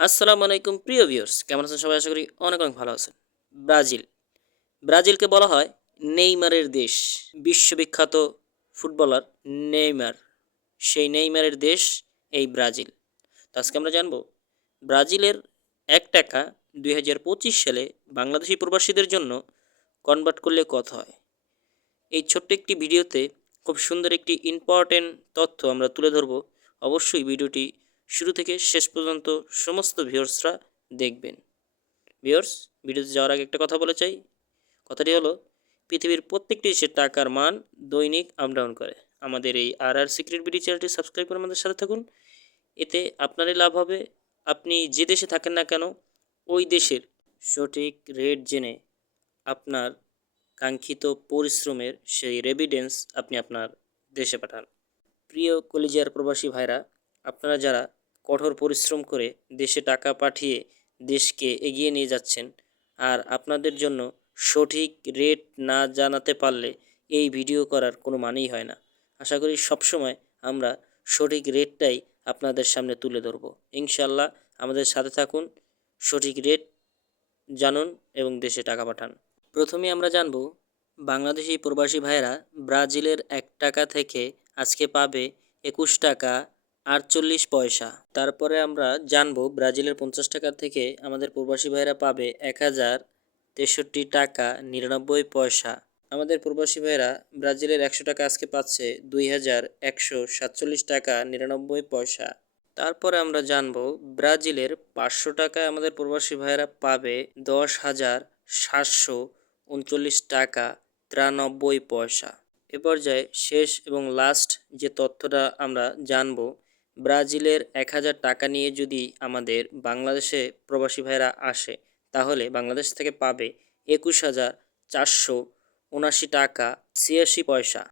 আসসালামু আলাইকুম, প্রিয় ভিউয়ার্স। কেমন আছেন সবাই? আশা করি অনেক অনেক ভালো আছেন। ব্রাজিল। ব্রাজিলকে বলা হয় নেইমারের দেশ। বিশ্ববিখ্যাত ফুটবলার নেইমার। সেই নেইমারের দেশ এই ব্রাজিল। তো আজকে আমরা জানব, ব্রাজিলের এক টাকা দুই হাজার পঁচিশ সালে বাংলাদেশি প্রবাসীদের জন্য কনভার্ট করলে কত হয়? এই ছোট্ট একটি ভিডিওতে খুব সুন্দর একটি ইম্পর্টেন্ট তথ্য আমরা তুলে ধরব। অবশ্যই ভিডিওটি শুরু থেকে শেষ পর্যন্ত সমস্ত ভিউয়ার্সরা দেখবেন। ভিউয়ার্স, ভিডিওতে যাওয়ার আগে একটা কথা বলে চাই। কথাটি হলো, পৃথিবীর প্রত্যেকটি দেশের টাকার মান দৈনিক আপ ডাউন করে। আমাদের এই আর আর সিক্রেট বিডি চ্যানেলটি সাবস্ক্রাইব করে আমাদের সাথে থাকুন। এতে আপনারই লাভ হবে। আপনি যে দেশে থাকেন না কেন, ওই দেশের সঠিক রেট জেনে আপনার কাঙ্ক্ষিত পরিশ্রমের সেই রেভিডেন্স আপনি আপনার দেশে পাঠান। প্রিয় কলিজিয়ার প্রবাসী ভাইরা, আপনারা যারা কঠোর পরিশ্রম করে দেশে টাকা পাঠিয়ে দেশকে এগিয়ে নিয়ে যাচ্ছেন। আর আপনাদের জন্য সঠিক রেট না জানাতে পারলে এই ভিডিও করার কোনো মানেই হয় না। আশা করি সবসময় আমরা সঠিক রেটটাই আপনাদের সামনে তুলে ধরব। ইনশাল্লাহ আমাদের সাথে থাকুন, সঠিক রেট জানুন এবং দেশে টাকা পাঠান। প্রথমে আমরা জানব, বাংলাদেশি প্রবাসী ভাইয়েরা ব্রাজিলের এক টাকা থেকে আজকে পাবে একুশ টাকা আটচল্লিশ পয়সা। তারপরে আমরা জানব ব্রাজিলের পঞ্চাশ টাকা থেকে আমাদের প্রবাসী ভাইয়েরা পাবে এক হাজার তেষট্টি টাকা নিরানব্বই পয়সা। আমাদের প্রবাসী ভাইয়েরা ব্রাজিলের একশো টাকা আজকে পাচ্ছে দুই হাজার একশো সাতচল্লিশ টাকা নিরানব্বই পয়সা। তারপরে আমরা জানব ব্রাজিলের পাঁচশো টাকায় আমাদের প্রবাসী ভাইয়েরা পাবে দশ হাজার সাতশো উনচল্লিশ টাকা তিরানব্বই পয়সা। এ পর্যায়ে শেষ এবং লাস্ট যে তথ্যটা আমরা জানব ব্রাজিলের এক হাজার টাকা নিয়ে যদি আমাদের বাংলাদেশে প্রবাসী ভাইরা আসে, তাহলে বাংলাদেশ থেকে পাবে একুশ হাজার চারশো উনাশি টাকা ছিয়াশি পয়সা।